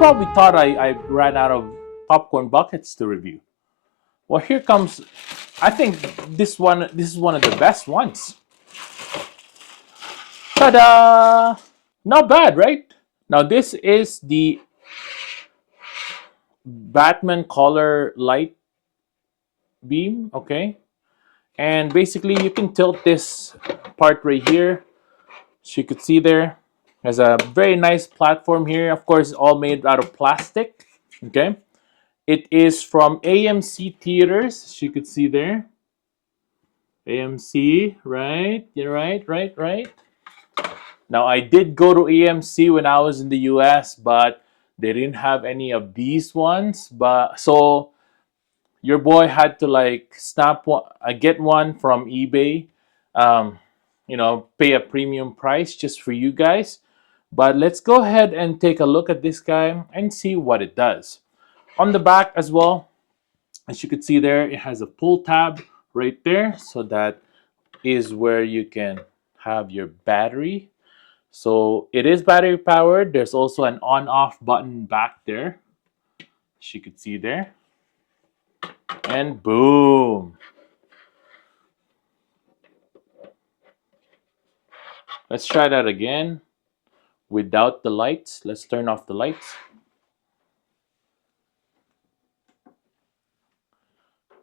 probably thought I ran out of popcorn buckets to review. Well, here comes, I think this is one of the best ones. Ta-da! Not bad, right? Now this is the Batman color light beam, okay? And basically you can tilt this part right here. So you could see there, there's a very nice platform here. Of course, all made out of plastic, okay? It is from AMC Theaters, as you could see there. AMC, right? You're right. Now, I did go to AMC when I was in the US, but they didn't have any of these ones. But so your boy had to like snap one, get one from eBay. Um, pay a premium price just for you guys. But let's go ahead and take a look at this guy and see what it does. On the back as well, as you could see there, it has a pull tab right there. So that is where you can have your battery. So it is battery powered. There's also an on-off button back there, as you could see there. And boom. Let's try that again without the lights. Let's turn off the lights.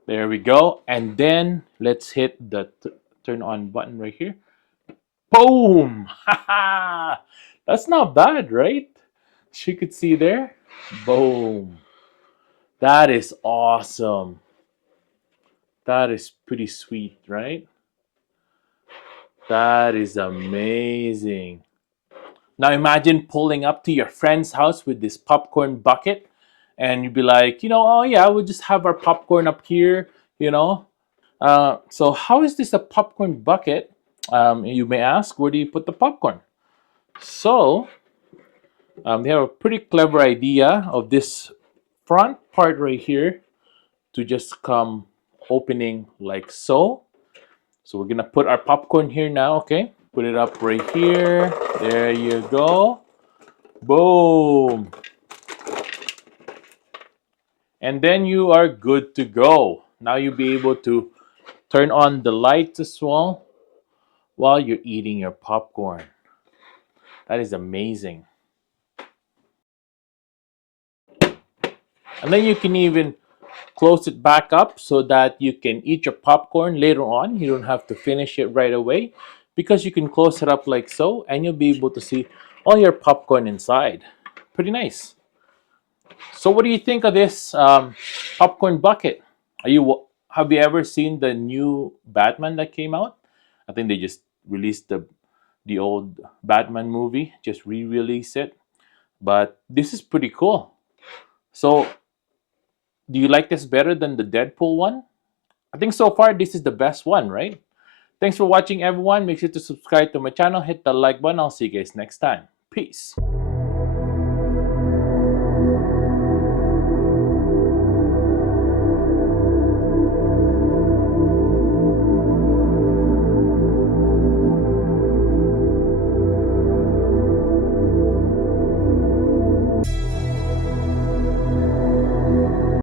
There we go. And then let's hit the turn on button right here. Boom! That's not bad, right? She could see there. Boom. That is awesome. That is pretty sweet, right? That is amazing. Now imagine pulling up to your friend's house with this popcorn bucket and you'd be like, oh yeah, we'll just have our popcorn up here, So how is this a popcorn bucket? You may ask, where do you put the popcorn? So they have a pretty clever idea of this front part right here to just come opening like so. So we're gonna put our popcorn here now, okay? Put it up right here. There you go. Boom. And then you are good to go. Now you'll be able to turn on the lights as well while you're eating your popcorn. That is amazing. And then you can even close it back up so that you can eat your popcorn later on. You don't have to finish it right away because you can close it up like so and you'll be able to see all your popcorn inside. Pretty nice. So what do you think of this popcorn bucket? Have you ever seen the new Batman that came out? I think they just released the old Batman movie, just re-release it. But this is pretty cool. So do you like this better than the Deadpool one? I think so far this is the best one, right? Thanks for watching, everyone. Make sure to subscribe to my channel, hit the like button. I'll see you guys next time. Peace.